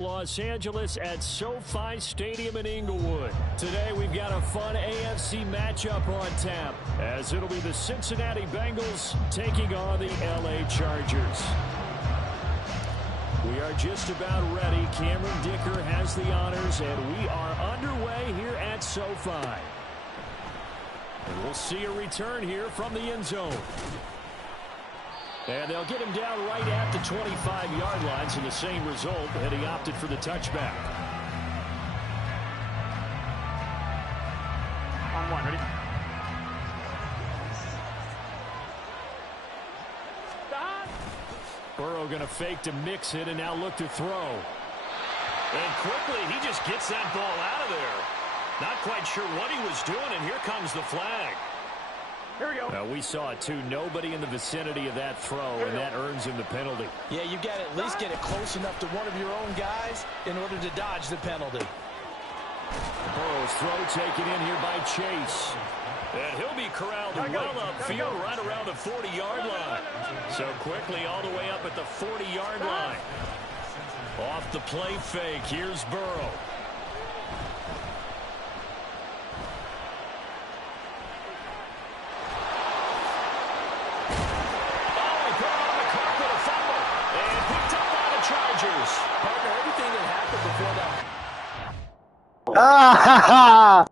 Los Angeles at SoFi Stadium in Inglewood. Today we've got a fun AFC matchup on tap, as it'll be the Cincinnati Bengals taking on the LA Chargers. We are just about ready. Cameron Dicker has the honors, and we are underway here at SoFi. And we'll see a return here from the end zone. And they'll get him down right at the 25-yard line, so the same result, and he opted for the touchback. On one, ready? Burrow going to fake to mix it and now look to throw. And quickly, he just gets that ball out of there. Not quite sure what he was doing, and here comes the flag. Here we go. We saw it, too. Nobody in the vicinity of that throw, and that earns him the penalty. Yeah, you got to at least get it close enough to one of your own guys in order to dodge the penalty. Burrow's throw taken in here by Chase. And he'll be corralled well upfield right around the 40-yard line. So quickly all the way up at the 40-yard line. Off the play fake, here's Burrow. Partner, everything that happened before that. Ah, ha, ha.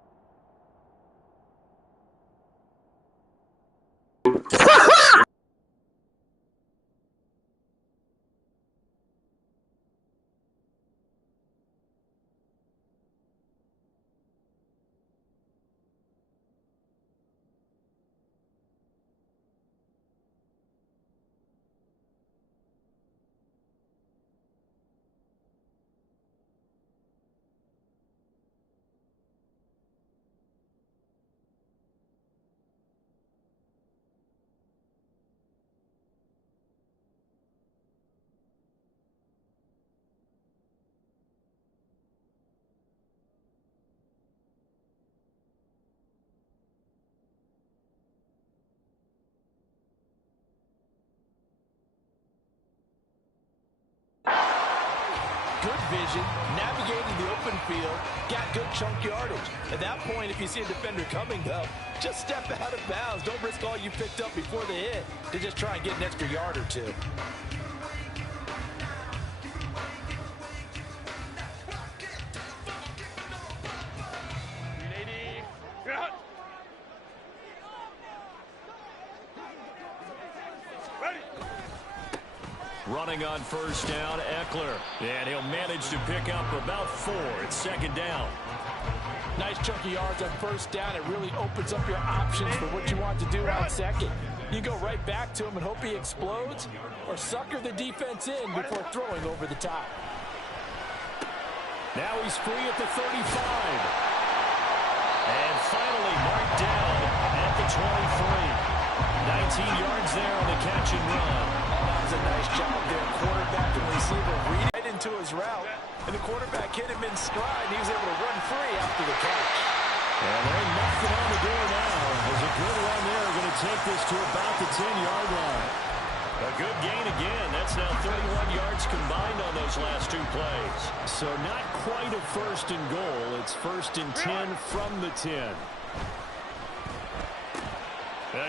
Good vision, navigating the open field, got good chunk yardage. At that point, if you see a defender coming up, just step out of bounds. Don't risk all you picked up before the hit to just try and get an extra yard or two. Running on first down, Eckler. And he'll manage to pick up about 4. It's second down. Nice chunky yards on first down. It really opens up your options for what you want to do on second. You go right back to him and hope he explodes, or sucker the defense in before throwing over the top. Now he's free at the 35. And finally marked down at the 23. 19 yards there on the catch and run. That was a nice job there. Quarterback and receiver read right into his route, and the quarterback hit him in stride, and he was able to run free after the catch. And they're nothing on the door now. There's a good run there. Going to take this to about the 10-yard line. A good gain again. That's now 31 yards combined on those last 2 plays. So not quite a first and goal. It's first and 10 from the 10.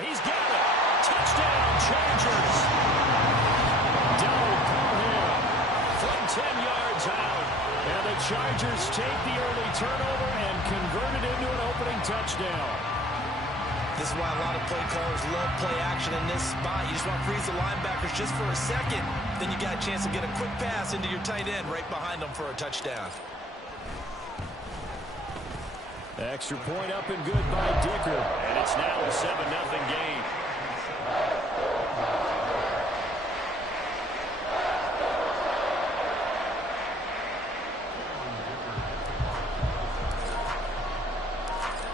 He's got it. Touchdown, Chargers. Donald Parham from 10 yards out. And the Chargers take the early turnover and convert it into an opening touchdown. This is why a lot of play callers love play action in this spot. You just want to freeze the linebackers just for a second. Then you got a chance to get a quick pass into your tight end right behind them for a touchdown. Extra point up and good by Dicker. And it's now a 7-0 game.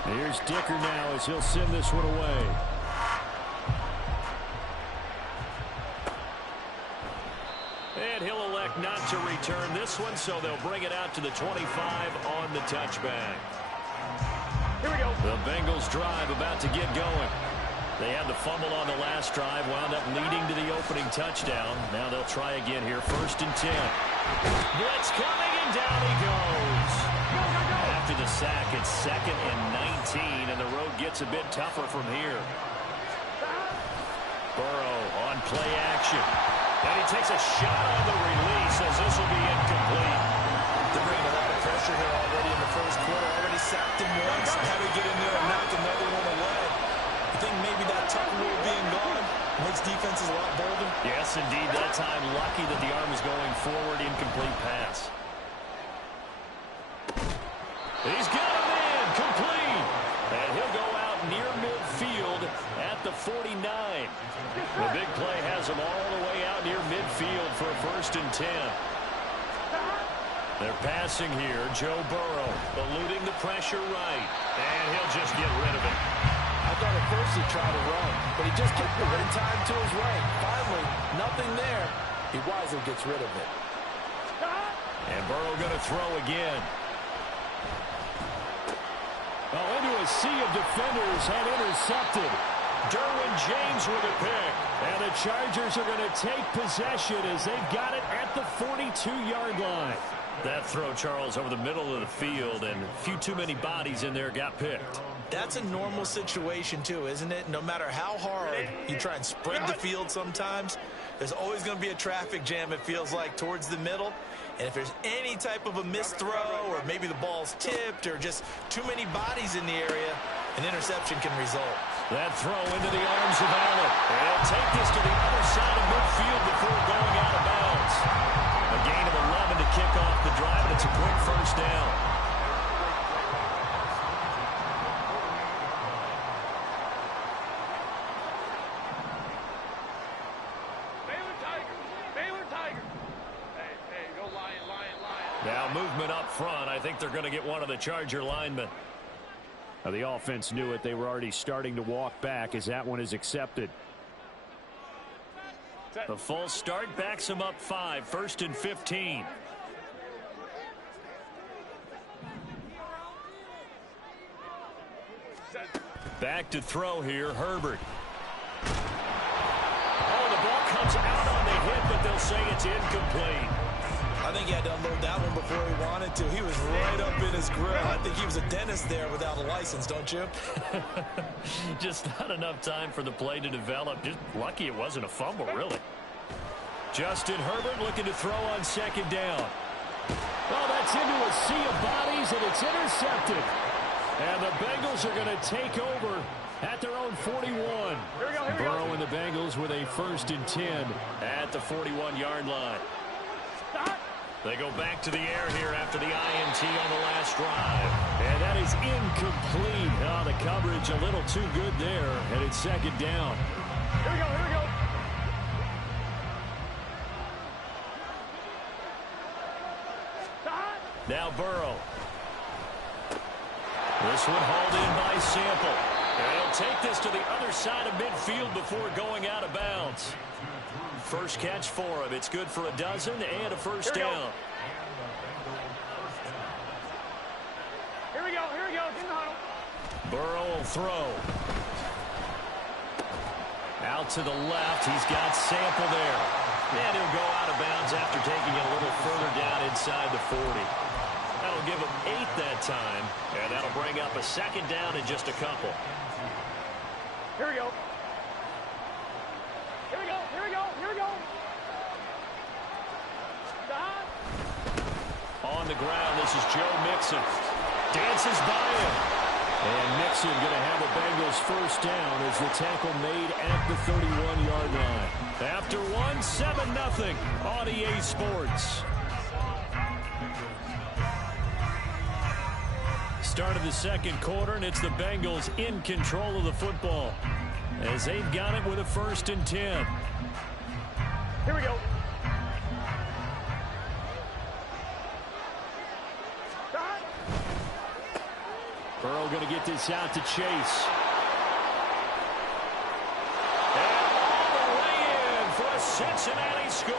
Here's Dicker now as he'll send this one away. And he'll elect not to return this one, so they'll bring it out to the 25 on the touchback. Here we go. The Bengals drive about to get going. They had the fumble on the last drive, wound up leading to the opening touchdown. Now they'll try again here, first and 10. Blitz coming in. down he goes. After the sack, it's 2nd and 19, and the road gets a bit tougher from here. Burrow on play action. And he takes a shot on the release as this will be incomplete. They're bringing a lot of pressure here already in the first quarter. Already sacked him once. How to get in there and knock another one away. I think maybe that tuck rule being gone makes defenses a lot bolder. Yes, indeed. That time, lucky that the arm is going forward. Incomplete pass. He's got him in. Complete. And he'll go out near midfield at the 49. The big play has him all the way out near midfield for a 1st and 10. They're passing here. Joe Burrow eluding the pressure right. And he'll just get rid of it. I thought at first he tried to run, but he just kept moving time to his right. Finally, nothing there. He wisely gets rid of it. And Burrow going to throw again. Oh, into a sea of defenders and intercepted. Derwin James with a pick. And the Chargers are going to take possession as they've got it at the 42-yard line. That throw, Charles, over the middle of the field, and a few too many bodies in there got picked. That's a normal situation, too, isn't it? No matter how hard you try and spread the field sometimes, there's always going to be a traffic jam, it feels like, towards the middle. And if there's any type of a missed throw or maybe the ball's tipped or just too many bodies in the area, an interception can result. That throw into the arms of Allen. And he'll take this to the other side of midfield before going out of bounds. A gain of 11 to kick off the drive, and it's a quick 1st down. Now movement up front. I think they're going to get one of the Charger linemen. Now the offense knew it. They were already starting to walk back as that one is accepted. The full start backs them up 5. 1st and 15. Back to throw here. Herbert. Oh, the ball comes out on the hit, but they'll say it's incomplete. I think he had to unload that one before he wanted to. He was right up in his grill. I think he was a dentist there without a license, don't you? Just not enough time for the play to develop. Just lucky it wasn't a fumble, really. Justin Herbert looking to throw on 2nd down. Oh, that's into a sea of bodies, and it's intercepted. And the Bengals are going to take over at their own 41. Burrow and the Bengals with a 1st and 10 at the 41-yard line. They go back to the air here after the INT on the last drive. And that is incomplete. Oh, the coverage a little too good there, and it's 2nd down. Here we go. Now Burrow. This one hauled in by Sample. And he'll take this to the other side of midfield before going out of bounds. First catch for him. It's good for a dozen and a 1st down. Here we go. In the huddle. Burrow will throw. Out to the left. He's got Sample there. And he'll go out of bounds after taking it a little further down inside the 40. That'll give him 8 that time. And that'll bring up a 2nd down in just a couple. Here we go. On the ground, this is Joe Mixon. Dances by him. And Mixon going to have a Bengals 1st down as the tackle made at the 31-yard line. After one, 7-0 on EA Sports. Start of the 2nd quarter, and it's the Bengals in control of the football as they've got it with a 1st and 10. Here we go. Burrow going to get this out to Chase. And all the way in for a Cincinnati score.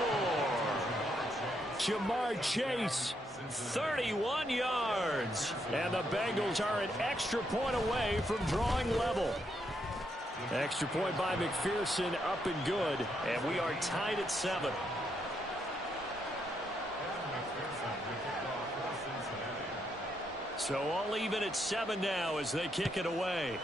Jamar Chase, 31 yards. And the Bengals are an extra point away from drawing level. Extra point by McPherson, up and good. And we are tied at 7. So all even at 7 now as they kick it away.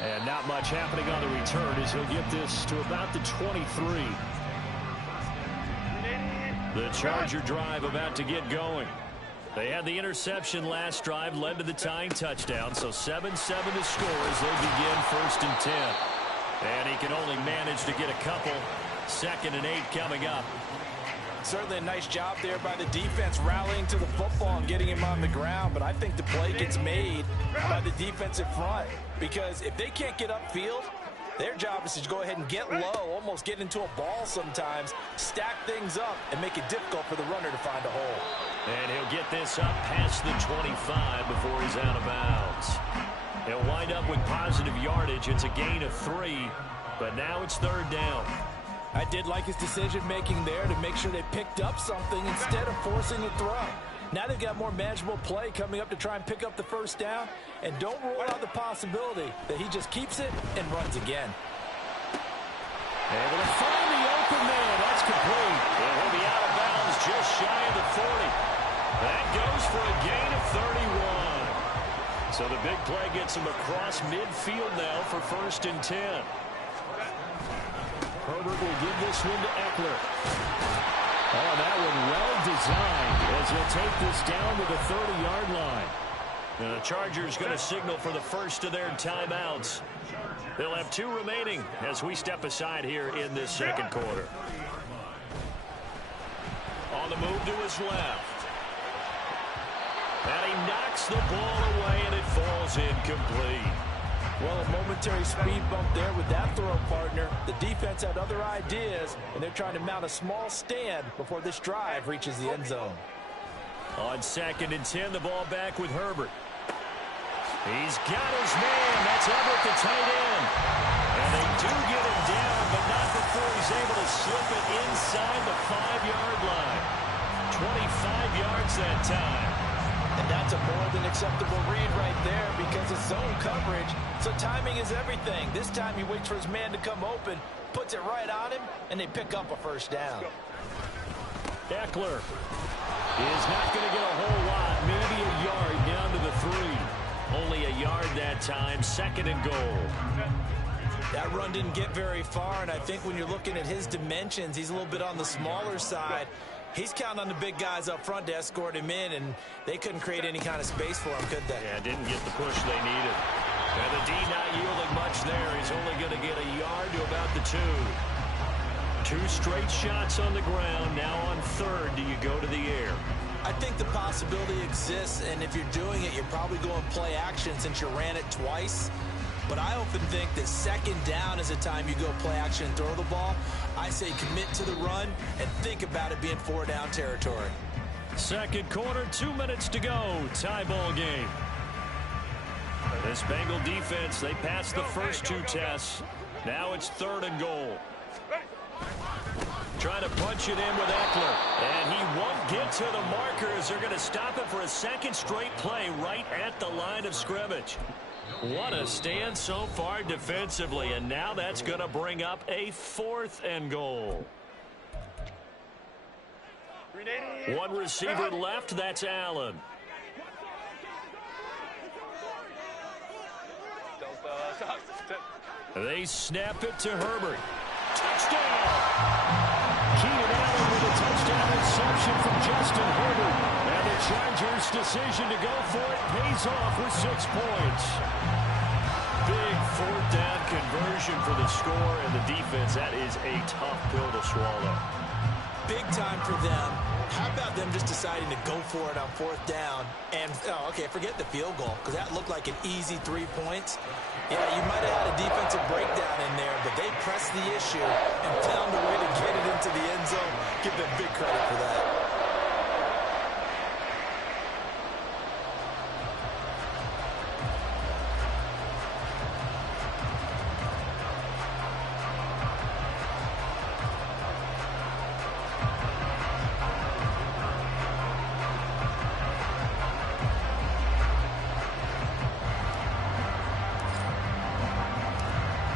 And not much happening on the return as he'll get this to about the 23. The Charger drive about to get going. They had the interception last drive, led to the tying touchdown, so 7-7 to score as they begin 1st and 10. And he can only manage to get a couple. 2nd and 8 coming up. Certainly a nice job there by the defense rallying to the football and getting him on the ground, but I think the play gets made by the defensive front because if they can't get upfield, their job is to go ahead and get low, almost get into a ball sometimes, stack things up, and make it difficult for the runner to find a hole. And he'll get this up past the 25 before he's out of bounds. He'll wind up with positive yardage. It's a gain of 3, but now it's 3rd down. I did like his decision-making there to make sure they picked up something instead of forcing a throw. Now they've got more manageable play coming up to try and pick up the 1st down, and don't rule out the possibility that he just keeps it and runs again. Able to find the open man. That's complete. And he'll be out of bounds just shy of the 40. That goes for a gain of 31. So the big play gets him across midfield now for 1st and 10. Herbert will give this one to Eckler. Oh, that one well designed as he'll take this down to the 30-yard line. The Chargers going to signal for the first of their timeouts. They'll have 2 remaining as we step aside here in this 2nd quarter. On the move to his left. And he knocks the ball away and it falls incomplete. Well, a momentary speed bump there with that throw partner. The defense had other ideas, and they're trying to mount a small stand before this drive reaches the end zone. On 2nd and 10, the ball back with Herbert. He's got his man. That's Everett, the tight end. And they do get him down, but not before he's able to slip it inside the 5-yard line. 25 yards that time. And that's a more than acceptable read right there because it's zone coverage, so timing is everything. This time he waits for his man to come open, puts it right on him, and they pick up a 1st down. Eckler is not going to get a whole lot, maybe a yard down to the 3. Only a yard that time, 2nd and goal. That run didn't get very far, and I think when you're looking at his dimensions, he's a little bit on the smaller side. He's counting on the big guys up front to escort him in, and they couldn't create any kind of space for him, could they? Yeah, didn't get the push they needed. And the D not yielding much there. He's only going to get a yard to about the 2. 2 straight shots on the ground. Now on 3rd, do you go to the air? I think the possibility exists, and if you're doing it, you're probably going play action since you ran it twice. But I often think that 2nd down is a time you go play action and throw the ball. I say commit to the run and think about it being 4-down territory. 2nd quarter, 2 minutes to go. Tie ball game. This Bengal defense, they passed the first 2 tests. Now it's 3rd and goal. Trying to punch it in with Eckler. And he won't get to the markers. They're going to stop it for a 2nd straight play right at the line of scrimmage. What a stand so far defensively, and now that's going to bring up a 4th and goal. 1 receiver left, that's Allen. They snap it to Herbert. Touchdown! Keenan Allen with a touchdown reception from Justin Herbert. And the Chargers' decision to go for it pays off with 6 points. Big 4th down conversion for the score, and the defense, that is a tough pill to swallow. Big time for them. How about them just deciding to go for it on 4th down? And, okay, forget the field goal, because that looked like an easy 3 points. Yeah, you might have had a defensive breakdown in there, but they pressed the issue and found a way to get it into the end zone. Give them big credit for that.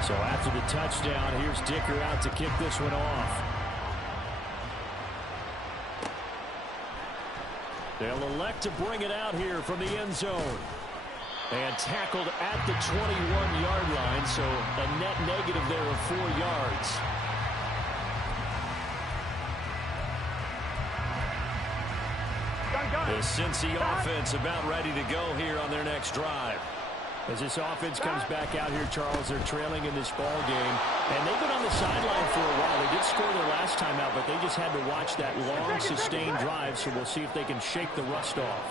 So after the touchdown, here's Dicker out to kick this one off. They'll elect to bring it out here from the end zone. And tackled at the 21-yard line, so a net negative there of 4 yards. The Cincy offense about ready to go here on their next drive. As this offense comes back out here, Charles, they're trailing in this ball game. And they've been on the sideline for a while. They did score their last time out, but they just had to watch that long, sustained drive, so we'll see if they can shake the rust off.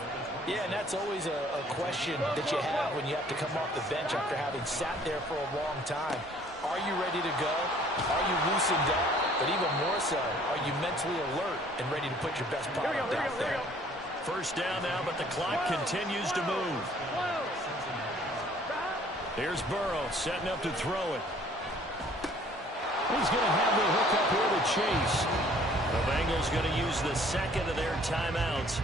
Yeah, and that's always a question that you have when you have to come off the bench after having sat there for a long time. Are you ready to go? Are you loosened up? But even more so, are you mentally alert and ready to put your best product out there? First down now, but the clock continues to move. Here's Burrow setting up to throw it. He's going to have the hook up here to Chase. The Bengals going to use the second of their timeouts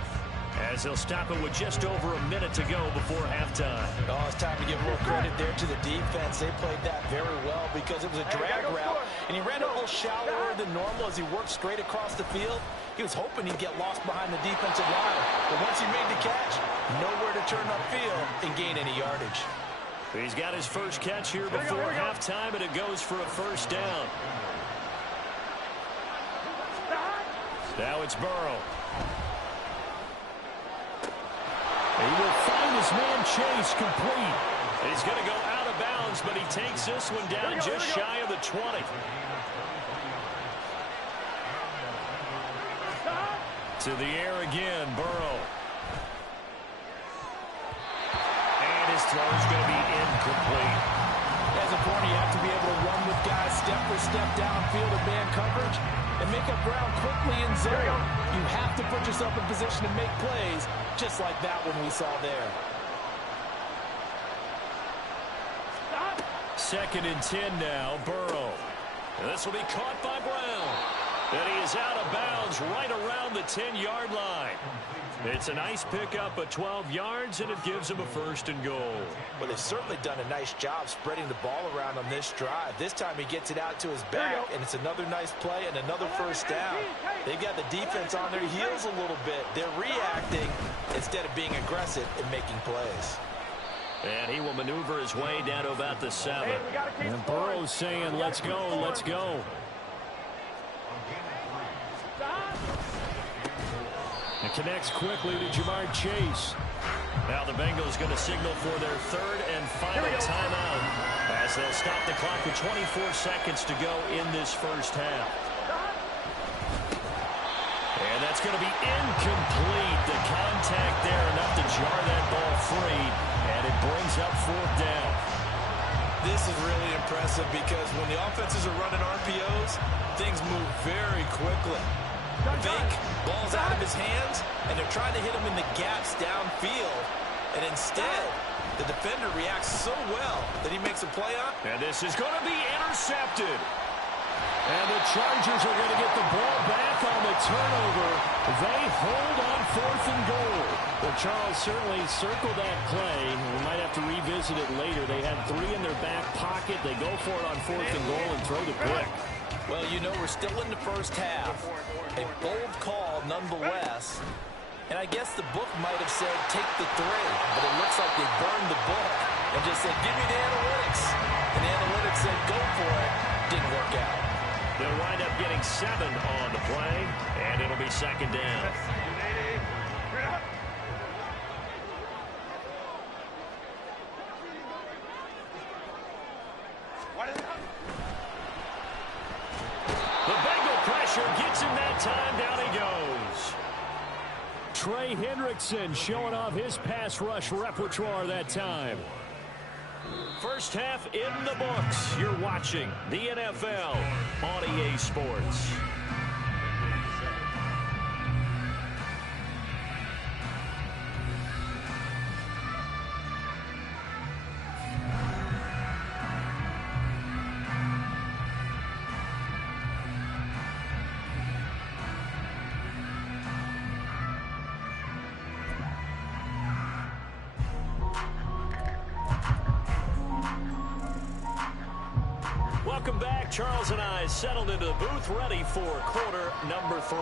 as they'll stop it with just over a minute to go before halftime. Oh, it's time to give more credit there to the defense. They played that very well because it was a drag route, and he ran a little shallower than normal as he worked straight across the field. He was hoping he'd get lost behind the defensive line, but once he made the catch, nowhere to turn upfield and gain any yardage. He's got his first catch here before halftime, and it goes for a first down. Now it's Burrow. He will find his man Chase complete. He's going to go out of bounds, but he takes this one down just shy of the 20. To the air again, Burrow. And his throw is going to be incomplete. As a corner, you have to be able to run with guys step for step downfield in man coverage and make up ground quickly in zone. You have to put yourself in position to make plays, just like that one we saw there. Second and 10 now, Burrow. This will be caught by Brown. And he is out of bounds right around the 10-yard line. It's a nice pickup of 12 yards, and it gives him a first and goal. Well, they've certainly done a nice job spreading the ball around on this drive. This time he gets it out to his back, and it's another nice play and another first down. They've got the defense on their heels a little bit. They're reacting instead of being aggressive and making plays. And he will maneuver his way down to about the 7. And Burrow's saying, let's go, let's go. It connects quickly to Jamar Chase. Now the Bengals going to signal for their third and final timeout as they'll stop the clock with 24 seconds to go in this first half. And that's going to be incomplete. The contact there enough to jar that ball free, and it brings up fourth down. This is really impressive because when the offenses are running RPOs, things move very quickly. Fake, ball's out of his hands, and they're trying to hit him in the gaps downfield. And instead, the defender reacts so well that he makes a play on. And this is going to be intercepted. And the Chargers are going to get the ball back on the turnover. They hold on fourth and goal. Well, Charles certainly circled that play. We might have to revisit it later. They had 3 in their back pocket. They go for it on fourth and goal and throw the pick. Well, you know, we're still in the first half. A bold call nonetheless. And I guess the book might have said take the 3, but it looks like they burned the book and just said give me the analytics. And the analytics said go for it. Didn't work out. They'll wind up getting 7 on the play, and it'll be second down. The Bengal pressure gets him that time. Down he goes. Trey Hendrickson showing off his pass rush repertoire that time. First half in the books. You're watching the NFL on EA Sports. welcome back. Charles and I settled into the booth, ready for quarter number 3.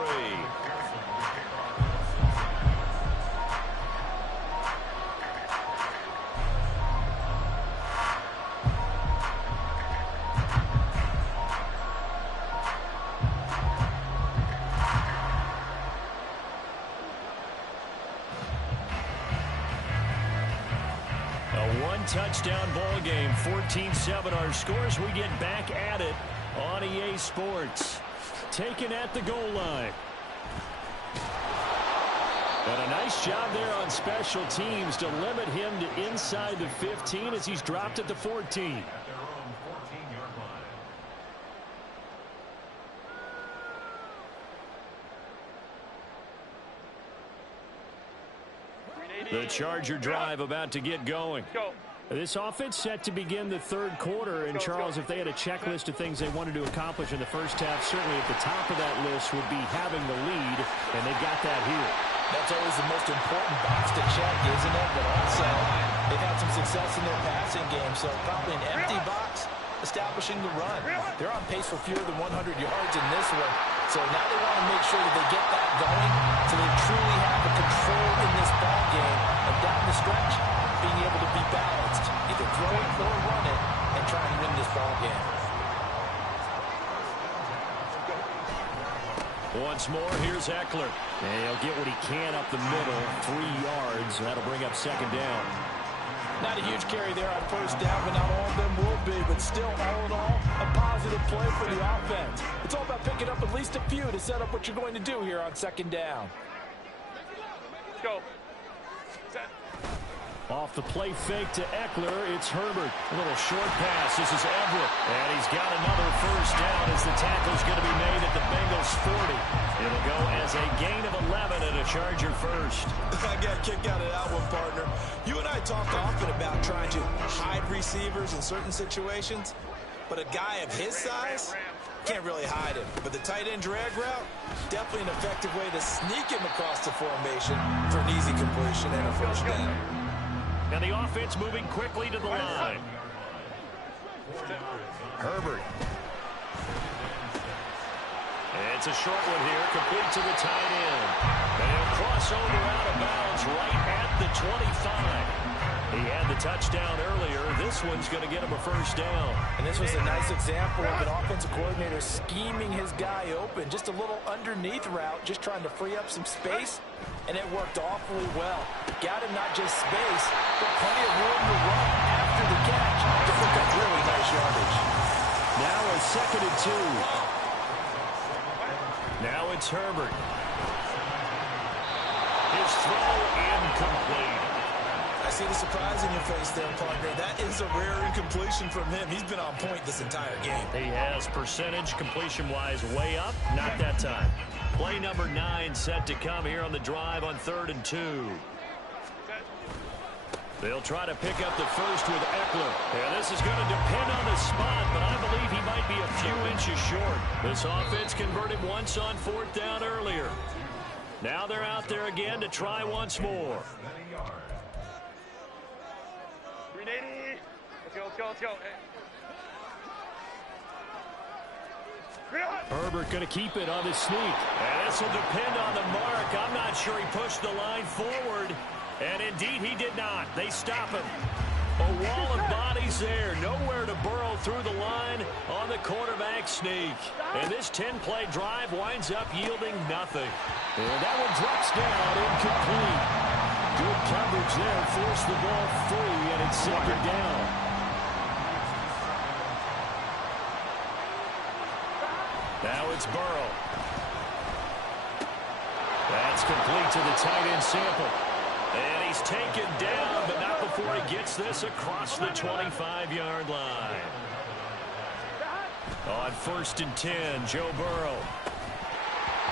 Touchdown ball game, 14-7 our scores. We get back at it on EA Sports. Taken at the goal line. And a nice job there on special teams to limit him to inside the 15 as he's dropped at the 14. The Charger drive about to get going. This offense set to begin the third quarter. And, Charles, if they had a checklist of things they wanted to accomplish in the first half, certainly at the top of that list would be having the lead, and they've got that here. That's always the most important box to check, isn't it? But also, they've had some success in their passing game, so probably an empty box establishing the run. They're on pace for fewer than 100 yards in this one, so now they want to make sure that they get that going so they truly have the control in this ball game, and down the stretch, being able to be balanced, either throw it or run it, and try and win this ball game. Once more, here's Eckler. And he'll get what he can up the middle, 3 yards. That'll bring up second down. Not a huge carry there on first down, but not all of them will be. But still, all in all, a positive play for the offense. It's all about picking up at least a few to set up what you're going to do here on second down. Let's go. Off the play fake to Eckler, it's Herbert. A little short pass. This is Everett. And he's got another first down as the tackle's going to be made at the Bengals 40. It'll go as a gain of 11 and a Charger first. I got a kick out of that one, partner. You and I talk often about trying to hide receivers in certain situations, but a guy of his size can't really hide him. But the tight end drag route, definitely an effective way to sneak him across the formation for an easy completion and a first down. And the offense moving quickly to the line. Herbert. It's a short one here, complete to the tight end. And he'll cross over out of bounds right at the 25. He had the touchdown earlier. This one's going to get him a first down. And this was a nice example of an offensive coordinator scheming his guy open. Just a little underneath route, just trying to free up some space, and it worked awfully well. Got him not just space, but plenty of room to run after the catch to pick up really nice yardage. Now a 2nd and 2. Now it's Herbert. His throw incomplete. I see the surprise in your face there, partner. That is a rare incompletion from him. He's been on point this entire game. He has percentage completion-wise way up. Not that time. Play number 9 set to come here on the drive on 3rd and 2. They'll try to pick up the first with Eckler. Yeah, this is going to depend on the spot, but I believe he might be a few inches short. This offense converted once on 4th down earlier. Now they're out there again to try once more. 380. Let's go, let's go, let's go. Herbert going to keep it on the sneak. And this will depend on the mark. I'm not sure he pushed the line forward. And indeed, he did not. They stop him. A wall of bodies there. Nowhere to burrow through the line on the quarterback sneak. And this 10-play drive winds up yielding nothing. And that one drops down incomplete. Good coverage there. Forced the ball free, and it's 2nd down. Now it's Burrow. That's complete to the tight end Sample. And he's taken down, but not before he gets this across the 25-yard line. On 1st and 10, Joe Burrow.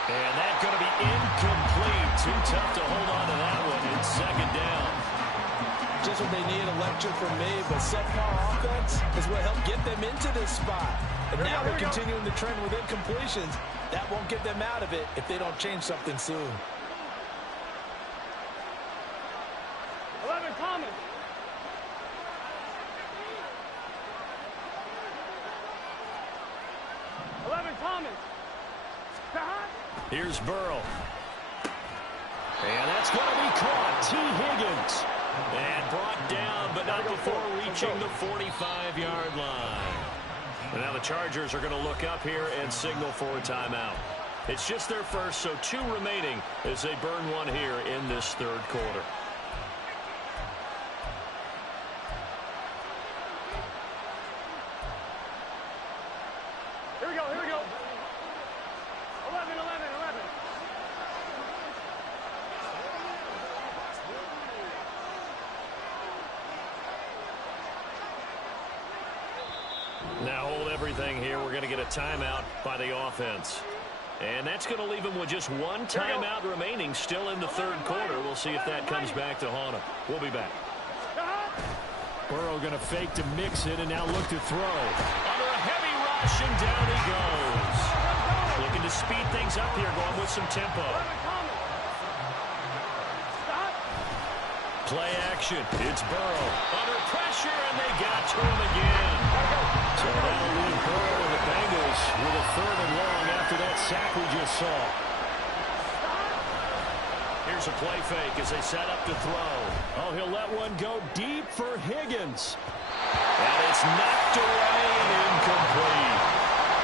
And that's going to be incomplete. Too tough to hold on to that one. It's 2nd down. Just what they need, a lecture from me, but subpar offense is what helped get them into this spot. And now they're continuing the trend with incompletions. That won't get them out of it if they don't change something soon. 11 common. Here's Burrow. And that's going to be caught. T. Higgins. And brought down, but not before reaching the 45-yard line. And now the Chargers are going to look up here and signal for a timeout. It's just their first, so 2 remaining as they burn one here in this third quarter. Here we go, here we go. 11. Now hold everything here. We're going to get a timeout by the offense. And that's going to leave them with just 1 timeout remaining still in the third quarter. We'll see if that comes back to haunt them. We'll be back. Burrow going to fake to mix it and now look to throw. Under a heavy rush, and down he goes. Looking to speed things up here, going with some tempo. Play action. It's Burrow. Under pressure, and they got to him again. So that'll leave Burrow and the Bengals with a 3rd and long after that sack we just saw. Here's a play fake as they set up to throw. Oh, he'll let one go deep for Higgins. And it's knocked away and incomplete.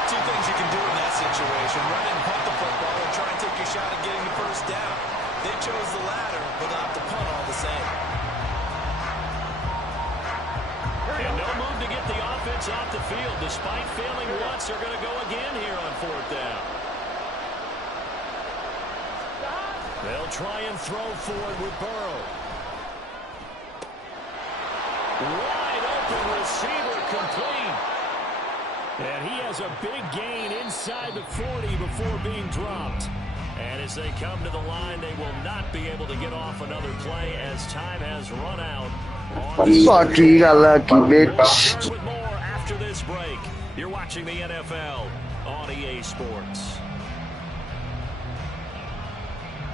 2 things you can do in that situation. Run and punt the football or try and take your shot at getting the first down. They chose the latter, but they'll have to punt all the same. And no move to get the offense off the field. Despite failing once, they're going to go again here on 4th down. They'll try and throw for it with Burrow. Wide open receiver complete. And he has a big gain inside the 40 before being dropped. And as they come to the line, they will not be able to get off another play as time has run out. Fuck you, got lucky, bitch. With more after this break. You're watching the NFL on EA Sports.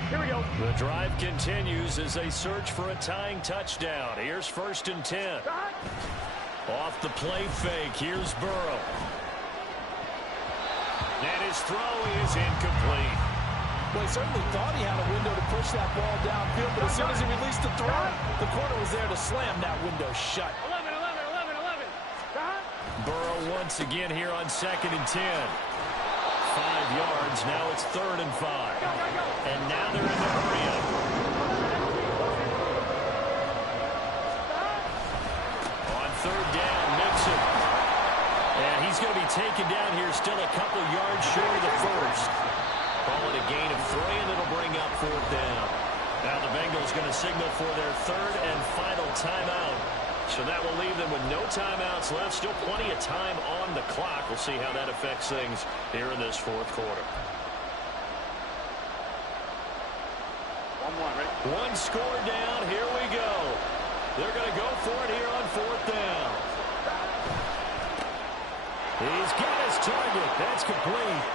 Here we go. The drive continues as they search for a tying touchdown. Here's 1st and 10. Off the play fake, here's Burrow. And his throw is incomplete. Well, he certainly thought he had a window to push that ball downfield, but as soon as he released the throw, the corner was there to slam that window shut. 11. Burrow once again here on 2nd and 10. 5 yards, now it's 3rd and 5. And now they're in the hurry up. On 3rd down, Mixon. And he's going to be taken down here, still a couple yards short of the first. Call it a gain of 3, and it'll bring up 4th down. Now the Bengals going to signal for their 3rd and final timeout. So that will leave them with no timeouts left. Still plenty of time on the clock. We'll see how that affects things here in this 4th quarter. 1-1, ready? 1 score down. Here we go. They're going to go for it here on 4th down. He's got his target. That's complete.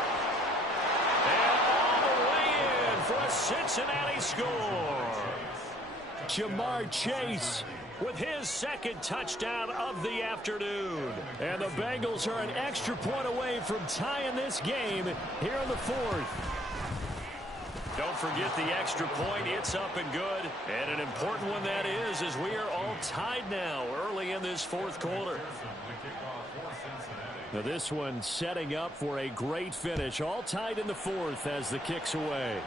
And all the way in for a Cincinnati score. Jamar Chase with his 2nd touchdown of the afternoon. And the Bengals are an extra point away from tying this game here in the 4th. Don't forget the extra point. It's up and good. And an important one that is, as we are all tied now early in this 4th quarter. Now this one setting up for a great finish. All tied in the 4th as the kick's away.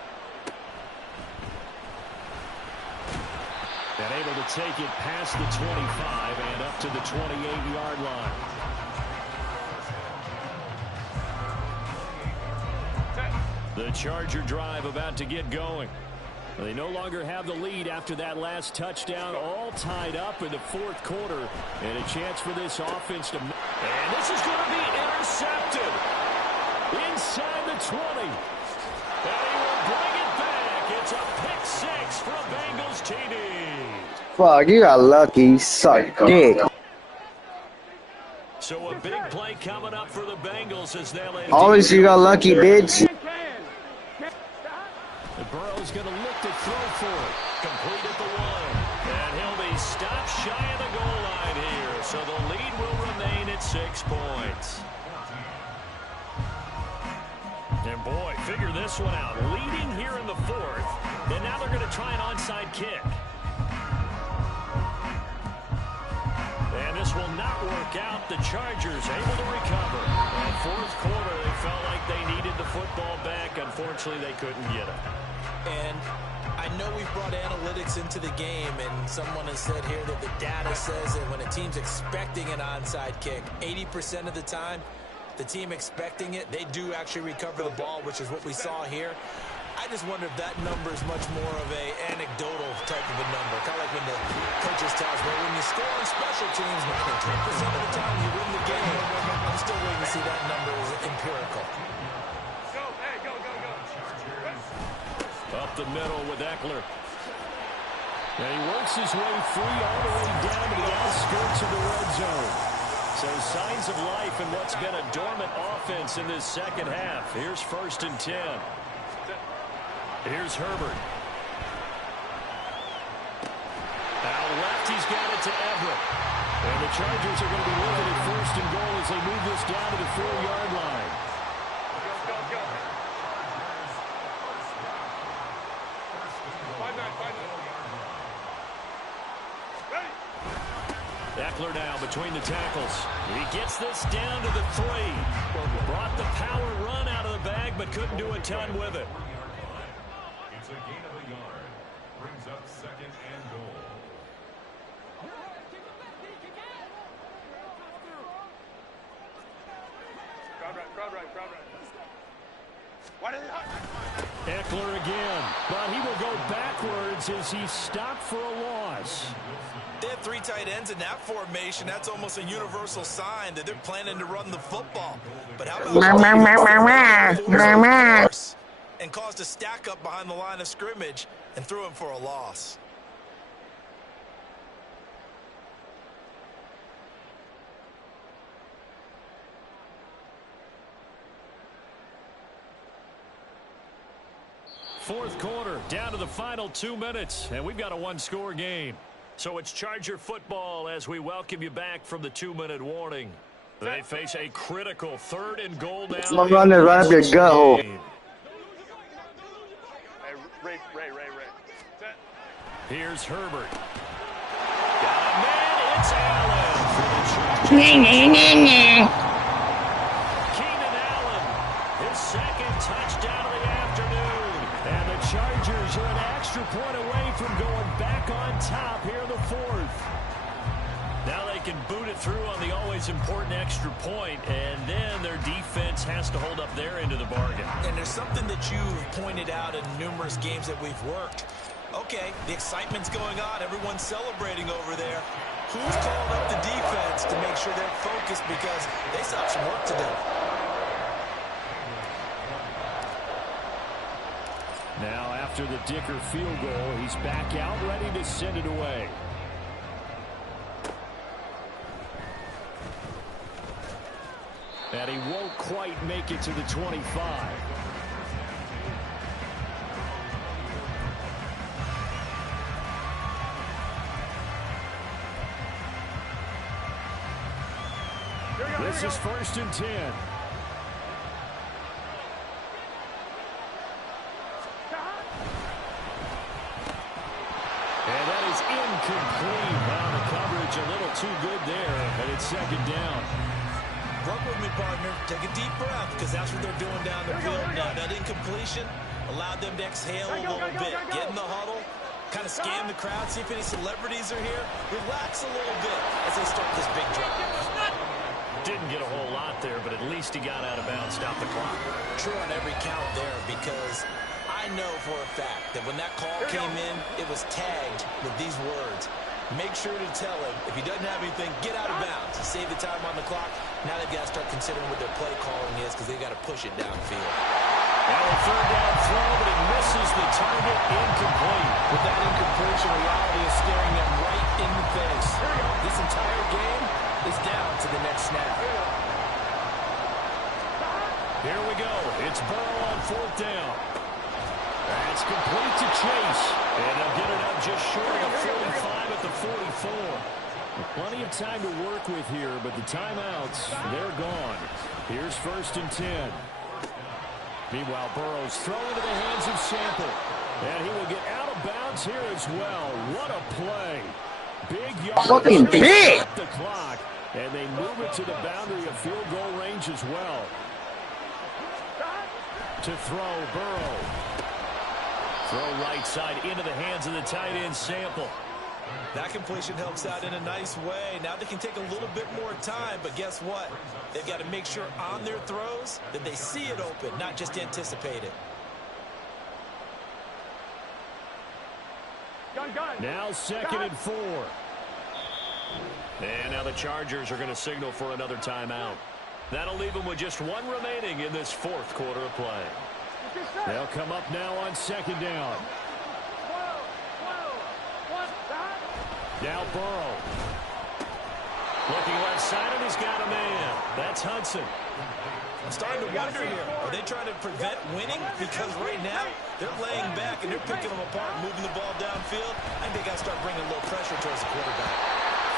And able to take it past the 25 and up to the 28-yard line. The Charger drive about to get going. They no longer have the lead after that last touchdown. All tied up in the 4th quarter. And a chance for this offense to... And this is going to be intercepted. Inside the 20. And he will bring it back. It's a pick 6 from Bengals TD. Fuck, you got lucky. Suck dick. So a big play coming up for the Bengals as they'll... Always you got lucky, bitch. And Burrow's going to look to throw for it. Complete at the 1. And he'll be stopped shy of the goal line here. So the lead will remain at 6 points. And boy, figure this one out. Leading here in the fourth, and now they're going to try an onside kick. And this will not work out. The Chargers able to recover. And fourth quarter, they felt like they needed the football back. Unfortunately, they couldn't get it. And I know we've brought analytics into the game, and someone has said here that the data says that when a team's expecting an onside kick, 80% of the time, the team expecting it, they do actually recover the ball, which is what we saw here. I just wonder if that number is much more of a anecdotal type of a number. Kind of like when the coaches tell us, well, when you score on special teams, 10% of the time you win the game. I'm still waiting to see that number is empirical. Go, hey, go. Up the middle with Eckler. And he works his way free all the way down to the outskirts of the red zone. So signs of life in what's been a dormant offense in this second half. Here's 1st and 10. Here's Herbert. Out left, he's got it to Everett. And the Chargers are going to be looking at 1st and goal as they move this down to the 4-yard line. Go. 5-9. Ready? Eckler now between the tackles. He gets this down to the 3. Brought the power run out of the bag, but couldn't do a ton with it. It's a gain of a yard. Brings up 2nd and goal. Crowd right. Why did they Eckler again, but he will go backwards as he's stopped for a loss. They have 3 tight ends in that formation. That's almost a universal sign that they're planning to run the football. But how about and caused a stack up behind the line of scrimmage and threw him for a loss. Fourth quarter, down to the final 2 minutes, and we've got a 1-score game. So it's Charger football as we welcome you back from the 2-minute warning. They face a critical 3rd and goal now. I'm running right up your gut hole. Hey, Ray. Here's Herbert. Got a man, it's Allen for the Chargers. Keenan Allen, his 2nd touchdown of the afternoon. And the Chargers are an extra point away from going back on top here in the 4th. Now they can boot it through on the always important extra point, and then their defense has to hold up their end of the bargain. And there's something that you've pointed out in numerous games that we've worked. Okay, the excitement's going on. Everyone's celebrating over there. Who's calling up the defense to make sure they're focused because they still have some work to do? Now after the Dicker field goal, he's back out ready to send it away. And he won't quite make it to the 25. This is 1st and 10. And that is incomplete. Wow, the coverage a little too good there, and it's 2nd down. Work with me, partner. Take a deep breath because that's what they're doing down the field now. That incompletion allowed them to exhale a little bit. Get in the huddle, kind of scan the crowd, see if any celebrities are here. Relax a little bit as they start this big drive. Didn't get a whole lot there, but at least he got out of bounds, stopped the clock. True on every count there because I know for a fact that when that call came in, it was tagged with these words. Make sure to tell him, if he doesn't have anything, get out of bounds. Save the time on the clock. Now they've got to start considering what their play calling is because they've got to push it downfield. Now a 3rd down throw, but it misses the target, incomplete. With that incompletion, reality is staring them right in the face. This entire game is down to the next snap. Here we go. It's Burrow on 4th down. That's complete to Chase. And they'll get it up just short of 45 at the 44. Plenty of time to work with here, but the timeouts, they're gone. Here's 1st and 10. Meanwhile, Burrow's thrown into the hands of Sample. And he will get out of bounds here as well. What a play. Big yard. Fucking big. The clock. And they move it to the boundary of field goal range as well. To throw, Burrow. Throw right side into the hands of the tight end, Sample. That completion helps out in a nice way. Now they can take a little bit more time, but guess what? They've got to make sure on their throws that they see it open, not just anticipate it. Gun. Now 2nd and 4. And now the Chargers are going to signal for another timeout. That'll leave them with just one remaining in this 4th quarter of play. They'll come up now on 2nd down. Now Burrow. Looking left side, and he's got a man. That's Hudson. I'm starting to wonder here, are they trying to prevent winning? Because right now, they're laying back and they're picking them apart, moving the ball downfield. I think they got to start bringing a little pressure towards the quarterback.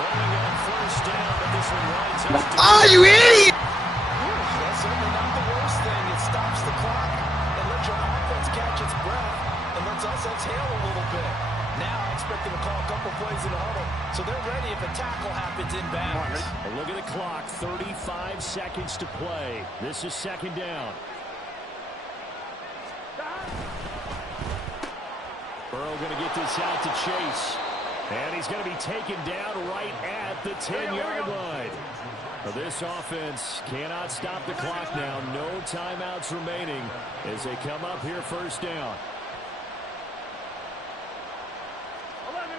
Throwing on 1st down, but this one winds up. Oh, you idiot! That's certainly not the worst thing. It stops the clock and lets your offense catch its breath and lets us exhale a little bit. Now I expect them to call a couple plays in the huddle, so they're ready if a tackle happens inbounds. A look at the clock, 35 seconds to play. This is 2nd down. Burrow going to get this out to Chase. And he's going to be taken down right at the 10-yard line. Now this offense cannot stop the clock now. No timeouts remaining as they come up here 1st down. 11.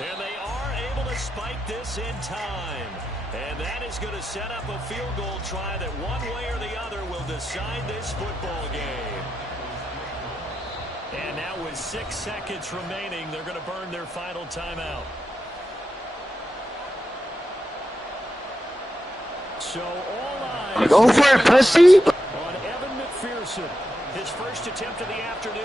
And they are able to spike this in time. And that is going to set up a field goal try that one way or the other will decide this football game. And now with 6 seconds remaining, they're going to burn their final timeout. So all eyes Go for it, pussy. on Evan McPherson. His first attempt of the afternoon.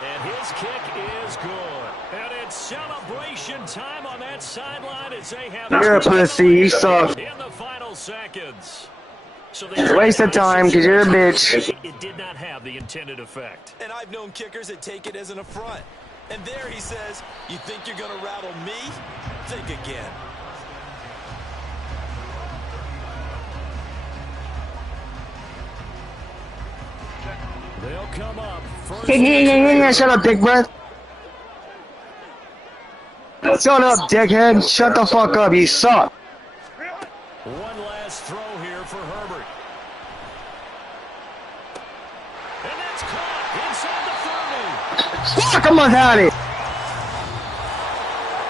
And his kick is good. And it's celebration time on that sideline as they have You're a pussy, you suck. in the final seconds. So Waste of time because you're a bitch. It did not have the intended effect. And I've known kickers that take it as an affront. And there he says, you think you're going to rattle me? Think again. They'll come up. Shut up, big breath. Shut up, dickhead. Shut the fuck up. You suck. One last throw here for Herbert. And that's caught inside the 30. Fuck, I'm not at it.